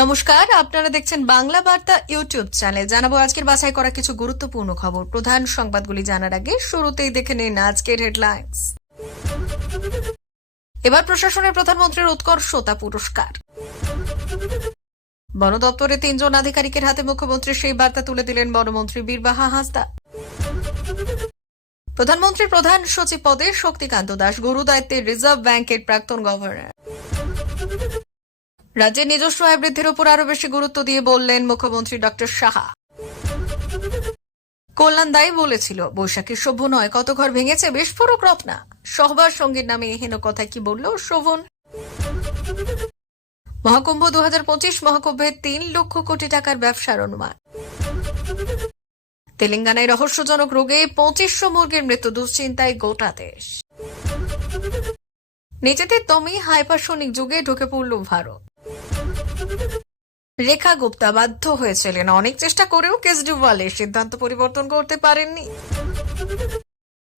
নমস্কার, আপনারা দেখছেন বাংলা বার্তা ইউটিউব চ্যানেল। জানাবো আজকের বাছাই করা কিছু গুরুত্বপূর্ণ খবর। প্রধান সংবাদগুলি জানার আগে শুরুতেই দেখে নিন আজকের হেডলাইন্স। এবার প্রশাসনের প্রধানমন্ত্রীর উৎকর্ষতা পুরস্কার। বন দপ্তরে 3 জন আধিকারিকের হাতে মুখ্যমন্ত্রী সেই বার্তা তুলে দিলেন বনমন্ত্রী বীরবাহা হাঁসদা। প্রধানমন্ত্রীর প্রধান সচিব পদে শক্তিকান্ত দাস, গুরু দায়িত্বে রিজার্ভ ব্যাংকের প্রাক্তন গভর্নর। রাজ্যের নিজস্ব আয় বৃদ্ধির উপর আরো বেশি গুরুত্ব দিয়ে বললেন মুখ্যমন্ত্রী ডক্টর সাহা। কল্যাণ দাই বলেছিল, বৈশাখী সভ্য নয়, কত ঘর ভেঙেছে বিস্ফোরক রত্না। সহবার সঙ্গীর নামে এহেন কথা কি বলল শোভন। মহাকুম্ভ 2025 মহাকুম্ভে 3 লক্ষ কোটি টাকার ব্যবসার অনুমান। তেলেঙ্গানায় রহস্যজনক রোগে 2500 মুরগির মৃত্যু, দুশ্চিন্তায় গোটা দেশ। নিজেদের দমে হাইপারসোনিক যুগে ঢুকে পড়ল ভারত। রেখা গুপ্তা বাধ্য হয়েছিলেন, অনেক চেষ্টা করেও কেজরিওয়ালের সিদ্ধান্ত পরিবর্তন করতে পারেননি।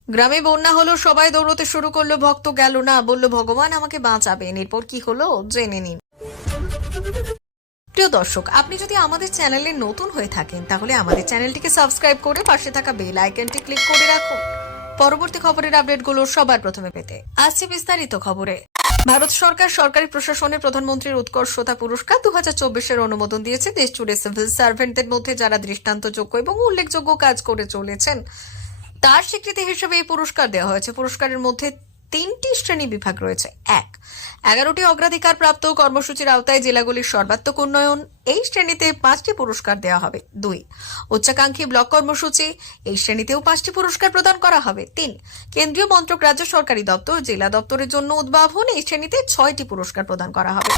গ্রামে বন্যা হলো, সবাই দৌড়তে শুরু করলো, ভক্ত গেল না, বলল ভগবান আমাকে বাঁচাবেন। এরপর কি হলো জেনে নিন। প্রিয় দর্শক, আপনি যদি আমাদের চ্যানেলে নতুন হয়ে থাকেন তাহলে আমাদের চ্যানেলটিকে সাবস্ক্রাইব করে পাশে থাকা বেল আইকনটি ক্লিক করে রাখুন পরবর্তী খবরের আপডেটগুলো সবার প্রথমে পেতে। আসছে বিস্তারিত খবরে। ভারত সরকার সরকারি প্রশাসনে প্রধানমন্ত্রীর উৎকর্ষতা পুরস্কার 2024-এর অনুমোদন দিয়েছে। দেশ জুড়ে সিভিল সার্ভেন্টদের মধ্যে যারা দৃষ্টান্তযোগ্য এবং উল্লেখযোগ্য কাজ করে চলেছেন তার স্বীকৃতি হিসেবে এই পুরস্কার দেওয়া হয়েছে। পুরস্কারের মধ্যে 3টি শ্রেণী বিভাগ রয়েছে। 11টি অগ্রাধিকার প্রাপ্ত কর্মসূচির আওতায় জেলাগুলির সর্বাত্মক উন্নয়ন, এই শ্রেণীতে 5টি পুরস্কার দেওয়া হবে। 2 উচ্চাকাঙ্ক্ষী ব্লক কর্মসূচি, এই শ্রেণীতেও 5টি পুরস্কার প্রদান করা হবে। 3 কেন্দ্রীয় মন্ত্রক, রাজ্য সরকারি দপ্তর, জেলা দপ্তরের জন্য উদ্ভাবন, এই শ্রেণীতে 6টি পুরস্কার প্রদান করা হবে।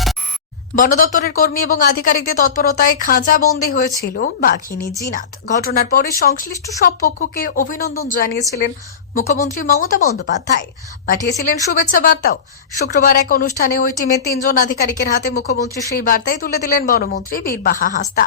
বন দপ্তরের কর্মী এবং আধিকারিকদের তৎপরতায় খাঁচাবন্দি হয়েছিল বাঘিনী জিনাত। ঘটনার পরে সংশ্লিষ্ট সব পক্ষকে অভিনন্দন জানিয়েছিলেন মুখ্যমন্ত্রী মমতা বন্দ্যোপাধ্যায়, পাঠিয়েছিলেন শুভেচ্ছা বার্তাও। শুক্রবার এক অনুষ্ঠানে ওই টিমের 3 জন আধিকারিকের হাতে মুখ্যমন্ত্রী সেই বার্তাই তুলে দিলেন বনমন্ত্রী বীরবাহা হাঁসদা।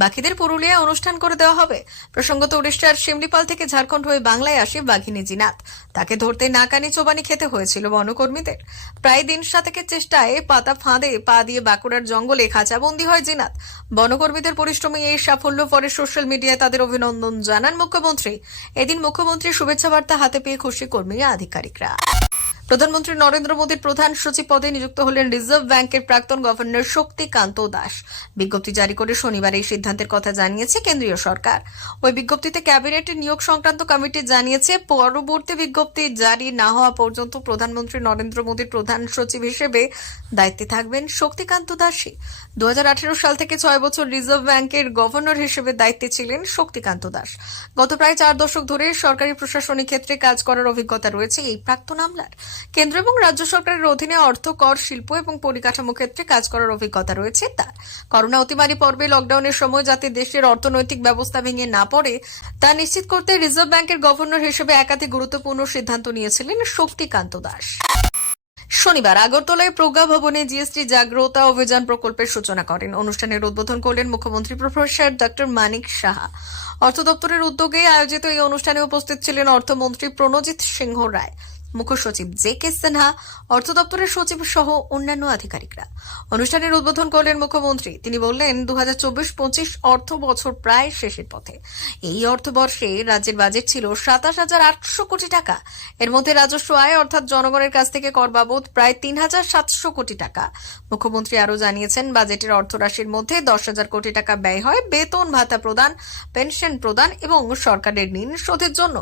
বাকিদের পুরুলিয়ায় অনুষ্ঠান করে দেওয়া হবে। প্রসঙ্গত, উড়িষ্যার শিমলিপাল থেকে ঝাড়খণ্ড হয়ে বাংলায় আসে বাঘিনী জিনাত। তাকে ধরতে নাকানি চোবানি খেতে হয়েছিল বনকর্মীদের। প্রায় দিন সাতেকের চেষ্টায় পাতা ফাঁদে পা দিয়ে বাঁকুড়ার জঙ্গলে খাঁচাবন্দি হয় জিনাত। বনকর্মীদের পরিশ্রমী এই সাফল্য পরে সোশ্যাল মিডিয়ায় তাদের অভিনন্দন জানান মুখ্যমন্ত্রী। এদিন মুখ্যমন্ত্রীর শুভেচ্ছা বার্তা হাতে পেয়ে খুশি কর্মী আধিকারিকরা। প্রধানমন্ত্রী নরেন্দ্র মোদীর প্রধান সচিব পদে নিযুক্ত হলেন রিজার্ভ ব্যাংকের প্রাক্তন গভর্নর শক্তিকান্ত দাস। বিজ্ঞপ্তি জারি করে শনিবার এই সিদ্ধান্তের কথা জানিয়েছে কেন্দ্রীয় সরকার। ওই বিজ্ঞপ্তিতে ক্যাবিনেটের নিয়োগ সংক্রান্ত কমিটি জানিয়েছে, পরবর্তী বিজ্ঞপ্তি জারি না হওয়া পর্যন্ত প্রধানমন্ত্রী নরেন্দ্র মোদীর প্রধান সচিব হিসেবে দায়িত্বে থাকবেন শক্তিকান্ত দাসী। 2018 সাল থেকে 6 বছর রিজার্ভ ব্যাংকের গভর্নর হিসেবে দায়িত্বে ছিলেন শক্তিকান্ত দাস। গত প্রায় 4 দশক ধরে সরকারি প্রশাসনিক ক্ষেত্রে কাজ করার অভিজ্ঞতা রয়েছে এই প্রাক্তন আমলার। কেন্দ্র এবং রাজ্য সরকারের অধীনে অর্থ, কর, শিল্প এবং পরিকাঠামো ক্ষেত্রে কাজ করার অভিজ্ঞতা রয়েছে তার। করোনা অতিমারি পর্বে লকডাউনের সময় যাতে দেশের অর্থনৈতিক ব্যবস্থা ভেঙে না পড়ে তা নিশ্চিত করতে রিজার্ভ ব্যাংকের গভর্নর হিসেবে একাধিক গুরুত্বপূর্ণ সিদ্ধান্ত নিয়েছিলেন শক্তিকান্ত দাস। শনিবার আগরতলায় প্রজ্ঞা ভবনে জিএসটি জাগ্রতা অভিযান প্রকল্পের সূচনা করেন। অনুষ্ঠানের উদ্বোধন করলেন মুখ্যমন্ত্রী প্রফেসর ডক্টর মানিক সাহা। অর্থ দপ্তরের উদ্যোগে আয়োজিত এই অনুষ্ঠানে উপস্থিত ছিলেন অর্থমন্ত্রী প্রণজিৎ সিংহ রায়, মুখ্য সচিব জে.কে. সিনহা, অর্থ দপ্তরের সচিব সহ অন্যান্য আধিকারিকরা। অনুষ্ঠানের উদ্বোধন করলেন মুখ্যমন্ত্রী। তিনি বললেন, 2024-25 অর্থ বছর প্রায় শেষের পথে। এই অর্থবর্ষে রাজ্যের বাজেট ছিল 27,800 কোটি টাকা। এর মধ্যে রাজস্ব আয় অর্থাৎ জনগণের কাছ থেকে কর বাবদ প্রায় 3,700 কোটি টাকা। মুখ্যমন্ত্রী আরও জানিয়েছেন, বাজেটের অর্থরাশির মধ্যে 10,000 কোটি টাকা ব্যয় হয় বেতন ভাতা প্রদান, পেনশন প্রদান এবং সরকারের ঋণ শোধের জন্য।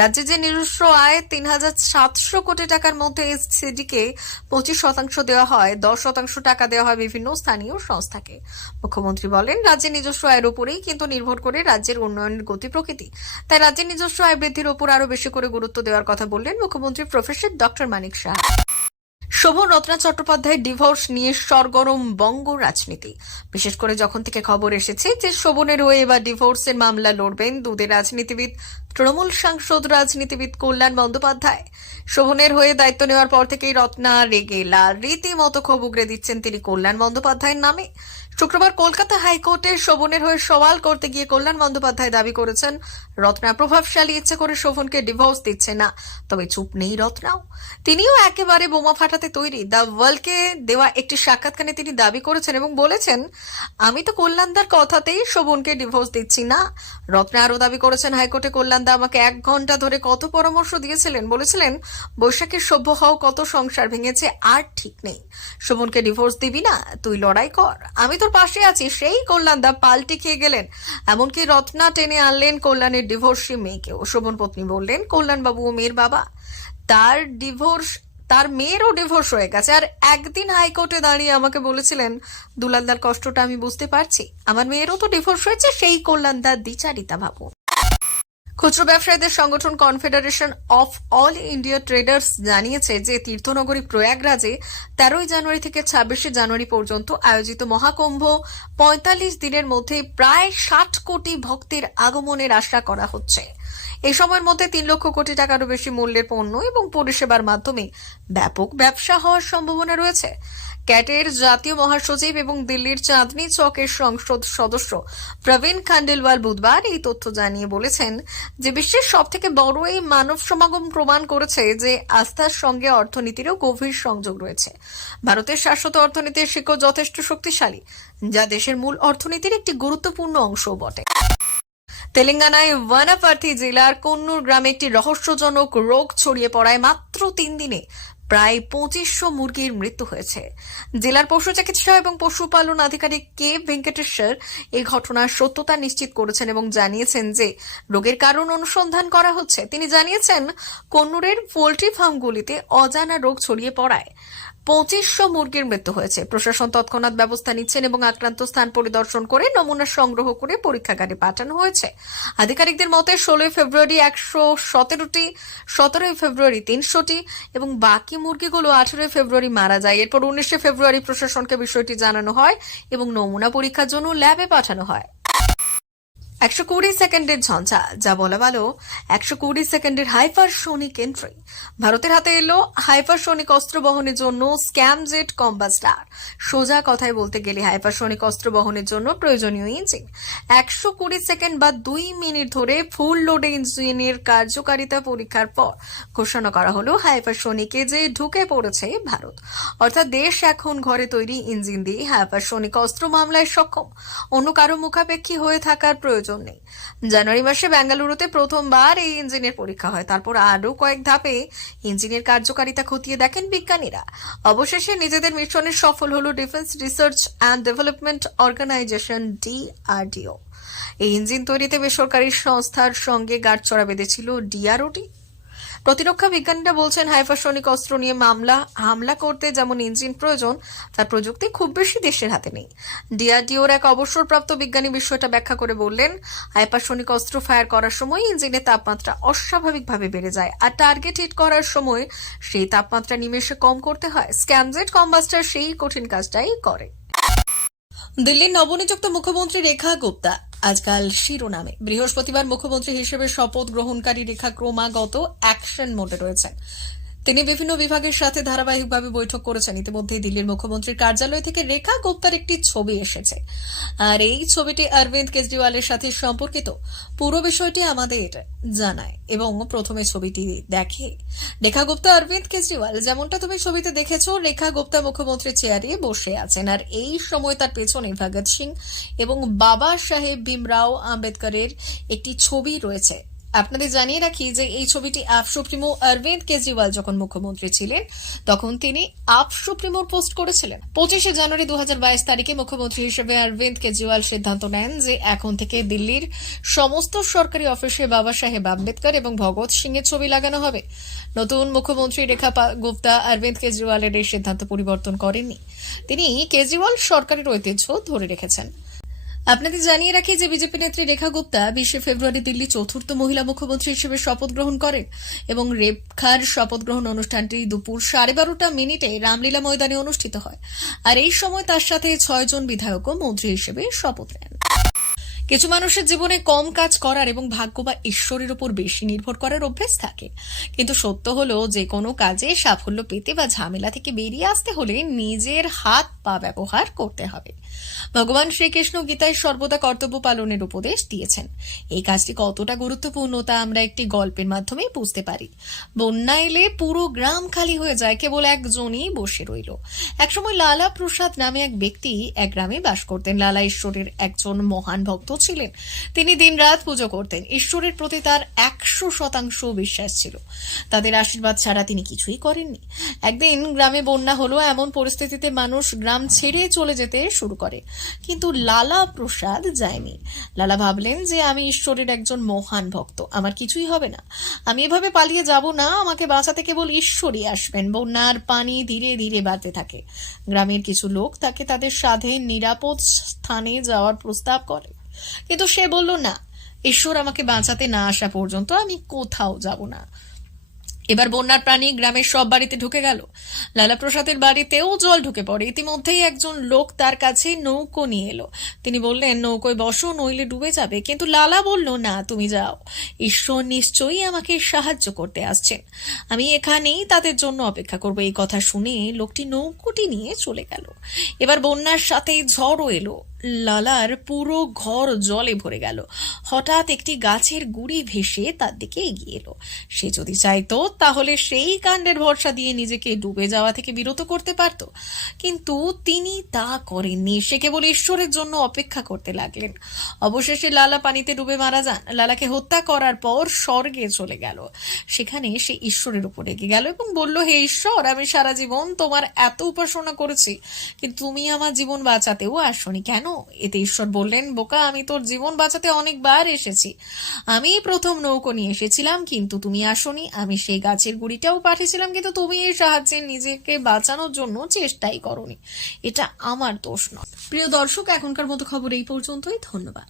রাজ্যে যে নিজস্ব আয় 3,700 কোটি টাকার মধ্যে এসসিডিকে 25% দেওয়া হয়, 10% টাকা দেওয়া হয় বিভিন্ন স্থানীয় সংস্থাকে। মুখ্যমন্ত্রী বলেন, রাজ্যের নিজস্ব আয়ের উপরেই কিন্তু নির্ভর করে রাজ্যের উন্নয়নের গতি প্রকৃতি। তাই রাজ্যের নিজস্ব আয় বৃদ্ধির উপর আরো বেশি করে গুরুত্ব দেওয়ার কথা বললেন মুখ্যমন্ত্রী প্রফেসর ডক্টর মানিক সাহা। শোভন রত্না চট্টোপাধ্যায়ের ডিভোর্স নিয়ে সরগরম বঙ্গ রাজনীতি। বিশেষ করে যখন থেকে খবর এসেছে যে শোভনের হয়ে এবার ডিভোর্সের মামলা লড়বেন দুধের রাজনীতিবিদ, তৃণমূল সাংসদ রাজনীতিবিদ কল্যাণ বন্দ্যোপাধ্যায়। শোভনের হয়ে দায়িত্ব নেওয়ার পর থেকেই রত্না রেগে লাল, রীতিমতো ক্ষোভ উগরে দিচ্ছেন তিনি কল্যাণ বন্দ্যোপাধ্যায়ের নামে। শুক্রবার কলকাতা হাইকোর্টে শোভনের হয়ে সওয়াল করতে গিয়ে কল্যাণ বন্দ্যোপাধ্যায় দাবি করেছেন, রত্না প্রভাবশালী ইচ্ছে করে শোভনকে ডিভোর্স দিচ্ছে না। তবে চুপ নেই রত্নাও, তিনিও একেবারে বোমা ফাটাতে তৈরি। দ্য ওয়ার্ল্ডকে দেওয়া একটি সাক্ষাৎকারে তিনি দাবি করেছেন এবং বলেছেন, আমি তো কল্যাণদার কথাতেই শোভনকে ডিভোর্স দিচ্ছি না। রত্না আরও দাবি করেছেন, হাইকোর্টে কল্যাণদা আমাকে 1 ঘন্টা ধরে কত পরামর্শ দিয়েছিলেন। বলেছিলেন, বৈশাখীর সভ্য হও, কত সংসার ভেঙেছে আর ঠিক নেই। শোভনকে ডিভোর্স দিবি না, তুই লড়াই কর, আমি তোর পাশে আছি। সেই কল্যাণদা পাল্টি খেয়ে গেলেন। এমনকি রত্না টেনে আনলেন কল্যাণের ডিভোর্সি মেয়েকেও। শোভন পত্নী বললেন, কল্যাণবাবু ও মেয়ের বাবা, তার মেয়েরও ডিভোর্স হয়ে গেছে। আর একদিন হাইকোর্টে দাঁড়িয়ে আমাকে বলেছিলেন, দুলালদার কষ্টটা আমি বুঝতে পারছি, আমার মেয়েরও তো ডিভোর্স হয়েছে। সেই কল্যাণদার দ্বিচারিতা ভাবু। খুচরো ব্যবসায়ীদের সংগঠন confederation of all India traders জানিয়েছে যে তীর্থনগরী প্রয়াগরাজে 13 জানুয়ারি থেকে 26 জানুয়ারি পর্যন্ত আয়োজিত মহাকুম্ভ 45 দিনের মধ্যে প্রায় 60 কোটি ভক্তের আগমনের আশা করা হচ্ছে। এই সময়ের মধ্যে 3 লক্ষ কোটি টাকারও বেশি মূল্যের পণ্য এবং পরিষেবার মাধ্যমে ব্যাপক ব্যবসা হওয়ার সম্ভাবনা রয়েছে। ক্যাটের জাতীয় মহাসচিব এবং দিল্লির চাঁদনি চকের সংসদ সদস্য প্রবীণ খান্ডেলওয়াল বুধবার এই তথ্য জানিয়ে বলেছেন যে বিশ্বের সবথেকে বড় এই মানব সমাগম প্রমাণ করেছে যে আস্থার সঙ্গে অর্থনীতিরও গভীর সংযোগ রয়েছে। ভারতের শাশ্বত অর্থনীতির শিকড় যথেষ্ট শক্তিশালী, যা দেশের মূল অর্থনীতির একটি গুরুত্বপূর্ণ অংশও বটে। তেলেঙ্গানায় ওয়ানাপার্থী জেলার কন্নুর গ্রামে একটি রহস্যজনক রোগ ছড়িয়ে পড়ায় মাত্র 3 দিনে প্রায় 2500 মুরগির মৃত্যু হয়েছে। জেলার পশু চিকিৎসা এবং পশুপালন আধিকারিক কে ভেঙ্কটেশ্বর এই ঘটনার সত্যতা নিশ্চিত করেছেন এবং জানিয়েছেন যে রোগের কারণ অনুসন্ধান করা হচ্ছে। তিনি জানিয়েছেন, কন্নুরের পোল্ট্রি ফার্মগুলিতে অজানা রোগ ছড়িয়ে পড়ায় 2500 মুরগির মৃত্যু হয়েছে। প্রশাসন তৎক্ষণাৎ ব্যবস্থা নিচ্ছেন এবং আক্রান্ত স্থান পরিদর্শন করে নমুনা সংগ্রহ করে পরীক্ষাগারে পাঠানো হয়েছে। আধিকারিকদের মতে 16 ফেব্রুয়ারি 117টি, 17 ফেব্রুয়ারি 300টি এবং বাকি মুরগিগুলো 18 ফেব্রুয়ারি মারা যায়। এরপর 19 ফেব্রুয়ারি প্রশাসনকে বিষয়টি জানানো হয় এবং নমুনা পরীক্ষার জন্য ল্যাবে পাঠানো হয়। 120 সেকেন্ডের ঝঞ্ঝা, যা বলা ভালো 120 সেকেন্ডের হাইপারসোনিক এন্ট্রি। ভারতের হাতে এলো হাইপারসোনিক অস্ত্র বহনের জন্য স্ক্যামজেট কম্বাস্টার। সোজা কথায় বলতে গেলে হাইপারসোনিক অস্ত্র বহনের জন্য প্রয়োজনীয় ইঞ্জিন 120 সেকেন্ড বা 2 মিনিট ধরে ফুল লোডে ইঞ্জিনের কার্যকারিতা পরীক্ষার পর ঘোষণা করা হলো হাইপারসোনিকে যে ঢুকে পড়েছে ভারত। অর্থাৎ দেশ এখন ঘরে তৈরি ইঞ্জিন দিয়ে হাইপারসোনিক অস্ত্র মামলায় সক্ষম, অন্য কারো মুখাপেক্ষী হয়ে থাকার প্রয়োজন নেই। জানুয়ারি মাসে বেঙ্গালুরুতে প্রথমবার এই ইঞ্জিনের পরীক্ষা হয়। তারপর আরো কয়েক ধাপে ইঞ্জিনের কার্যকারিতা খতিয়ে দেখেন বিজ্ঞানীরা। অবশেষে নিজেদের মিশনে সফল হলো defence research and development organisation DRDO। এই ইঞ্জিন তৈরিতে বেসরকারি সংস্থার সঙ্গে গাঁটছড়া বেঁধেছিল DROT। প্রতিরক্ষা বিজ্ঞানীরা বলছেন, হাইপারসোনিক অস্ত্র নিয়ে হামলা করতে যেমন ইঞ্জিন প্রয়োজন, তার প্রযুক্তি খুব বেশি দেশের হাতে নেই। DRDOর এক অবসরপ্রাপ্ত বিজ্ঞানী বিষয়টা ব্যাখ্যা করে বললেন, হাইপারসোনিক অস্ত্র ফায়ার করার সময় ইঞ্জিনের তাপমাত্রা অস্বাভাবিকভাবে বেড়ে যায় আর টার্গেট হিট করার সময় সেই তাপমাত্রা নিমেষে কম করতে হয়। স্ক্যামজেট কম্বাস্টার সেই কঠিন কাজটাই করে। দিল্লির নবনিযুক্ত মুখ্যমন্ত্রী রেখা গুপ্তা আজকাল শিরোনামে। বৃহস্পতিবার মুখ্যমন্ত্রী হিসেবে শপথ গ্রহণকারী রেখা ক্রমাগত অ্যাকশন মোডে রয়েছেন। তিনি বিভিন্ন বিভাগের সাথে ধারাবাহিকভাবে বৈঠক করেছেন। ইতিমধ্যে দিল্লির মুখ্যমন্ত্রীর কার্যালয় থেকে রেখা গুপ্তার একটি ছবি এসেছে, আর এই ছবিটি অরবিন্দ কেজরিওয়ালের সাথে সম্পর্কিত। পুরো বিষয়টি আমাদের জানায় এবং প্রথমে ছবিটি দেখে রেখা গুপ্তা অরবিন্দ কেজরিওয়াল। যেমনটা তুমি ছবিতে দেখেছো, রেখা গুপ্তা মুখ্যমন্ত্রীর চেয়ারে বসে আছেন আর এই সময় তার পেছনে ভগৎ সিং এবং বাবা সাহেব ভীমরাও আম্বেদকরের একটি ছবি রয়েছে। আপনাদের জানিয়ে রাখি যে এই ছবিটি আপ সুপ্রিমো অরবিন্দ কেজরিওয়াল যখন মুখ্যমন্ত্রী ছিলেন তখন তিনি আপ সুপ্রিমোর পোস্ট করেছিলেন। 25 জানুয়ারি 2022 তারিখে মুখ্যমন্ত্রী হিসেবে অরবিন্দ কেজরিওয়াল সিদ্ধান্ত নেন যে এখন থেকে দিল্লির সমস্ত সরকারি অফিসে বাবা সাহেব আম্বেদকর এবং ভগৎ সিং এর ছবি লাগানো হবে। নতুন মুখ্যমন্ত্রী রেখা গুপ্তা অরবিন্দ কেজরিওয়ালের এই সিদ্ধান্ত পরিবর্তন করেননি। তিনি কেজরিওয়াল সরকারের ঐতিহ্য ধরে রেখেছেন। আপনাদের জানিয়ে রাখি যে বিজেপি নেত্রী রেখা গুপ্তা 20 ফেব্রুয়ারি দিল্লি চতুর্থ মহিলা মুখ্যমন্ত্রী হিসেবে শপথ গ্রহণ করেন এবং রেখার শপথ গ্রহণ অনুষ্ঠানটি দুপুর 12:30 রামলীলা ময়দানে অনুষ্ঠিত হয়। আর এই সময় তার সাথে 6 জন বিধায়কও মন্ত্রী হিসেবে শপথ নেন। কিছু মানুষের জীবনে কম কাজ করার এবং ভাগ্য বা ঈশ্বরের উপর বেশি নির্ভর করার অভ্যেস থাকে, কিন্তু সত্য হলো যে কোনো কাজে সাফল্য পেতে বা ঝামেলা থেকে বেরিয়ে আসতে হলে নিজের হাত পা ব্যবহার করতে হবে। ভগবান শ্রীকৃষ্ণ গীতায় সর্বদা কর্তব্য পালনের উপদেশ দিয়েছেন। এই কাজটি কতটা গুরুত্বপূর্ণ তা আমরা একটি গল্পের মাধ্যমে বুঝতে পারি। বন্যা এলে পুরো গ্রাম খালি হয়ে যায়, কেবল একজনই বসে রইল। একসময় লালা প্রসাদ নামে এক ব্যক্তি এক গ্রামে বাস করতেন। লালা ঈশ্বরের একজন মহান ভক্ত ছিলেন। তিনি দিনরাত পুজো করতেন। ঈশ্বরের প্রতি তার 100% বিশ্বাস ছিল। তাদের আশীর্বাদ ছাড়া তিনি কিছুই করেননি। একদিন গ্রামে বন্যা হলো। এমন পরিস্থিতিতে মানুষ গ্রাম ছেড়ে চলে যেতে শুরু করে, কিন্তু লালা প্রসাদ যায়নি। লালা ভাবলেন যে আমি ঈশ্বরের একজন মহান ভক্ত, আমার কিছুই হবে না, আমি এভাবে পালিয়ে যাব না, আমাকে বাঁচাতে কেবল ঈশ্বরই আসবেন। বন্যার পানি ধীরে ধীরে বাড়তে থাকে। গ্রামের কিছু লোক তাকে তাদের সাথে নিরাপদ স্থানে যাওয়ার প্রস্তাব করে, কিন্তু সে বলল না, ঈশ্বর আমাকে বাঁচাতে না আসা পর্যন্ত আমি কোথাও যাব না। এবার বন্যার পানি গ্রামের সব বাড়িতে ঢুকে গেল। লালা প্রসাদের বাড়িতেও জল ঢুকে পড়ে। ইতিমধ্যেই একজন লোক তার কাছে নৌকো নিয়ে এলো। তিনি বললেন, নৌকোয় বসো, নইলে ডুবে যাবে। কিন্তু লালা বলল, না, তুমি যাও, ঈশ্বর নিশ্চয়ই আমাকে সাহায্য করতে আসছেন, আমি এখানেই তাদের জন্য অপেক্ষা করবো। এই কথা শুনে লোকটি নৌকোটি নিয়ে চলে গেল। এবার বন্যার সাথে ঝড়ও এলো। লালার পুরো ঘর জলে ভরে গেল। হঠাৎ একটি গাছের গুড়ি ভেসে তার দিকে এগিয়ে এলো। সে যদি চাইতো তাহলে সেই কাণ্ডের ভরসা দিয়ে নিজেকে ডুবে যাওয়া থেকে বিরত করতে পারত, কিন্তু তিনি তা করেননি। সে কেবল ঈশ্বরের জন্য অপেক্ষা করতে লাগলেন। অবশেষে লালা পানিতে ডুবে মারা যান। লালাকে হত্যা করার পর স্বর্গে চলে গেল। সেখানে সে ঈশ্বরের উপর রেগে গেল এবং বলল, হে ঈশ্বর, আমি সারা জীবন তোমার এত উপাসনা করেছি, কিন্তু তুমি আমার জীবন বাঁচাতেও আসনি কেন? এতে ঈশ্বর বললেন, বোকা, আমি তোর জীবন বাঁচাতে অনেকবার এসেছি। আমি প্রথম নৌকো নিয়ে এসেছিলাম, কিন্তু তুমি আসনি। আমি সেই গাছের গুড়িটাও পাঠিয়েছিলাম, কিন্তু তুমি এই সাহায্যে নিজেকে বাঁচানোর জন্য চেষ্টাই করনি। এটা আমার দোষ নয়। প্রিয় দর্শক, এখনকার মতো খবর এই পর্যন্তই। ধন্যবাদ।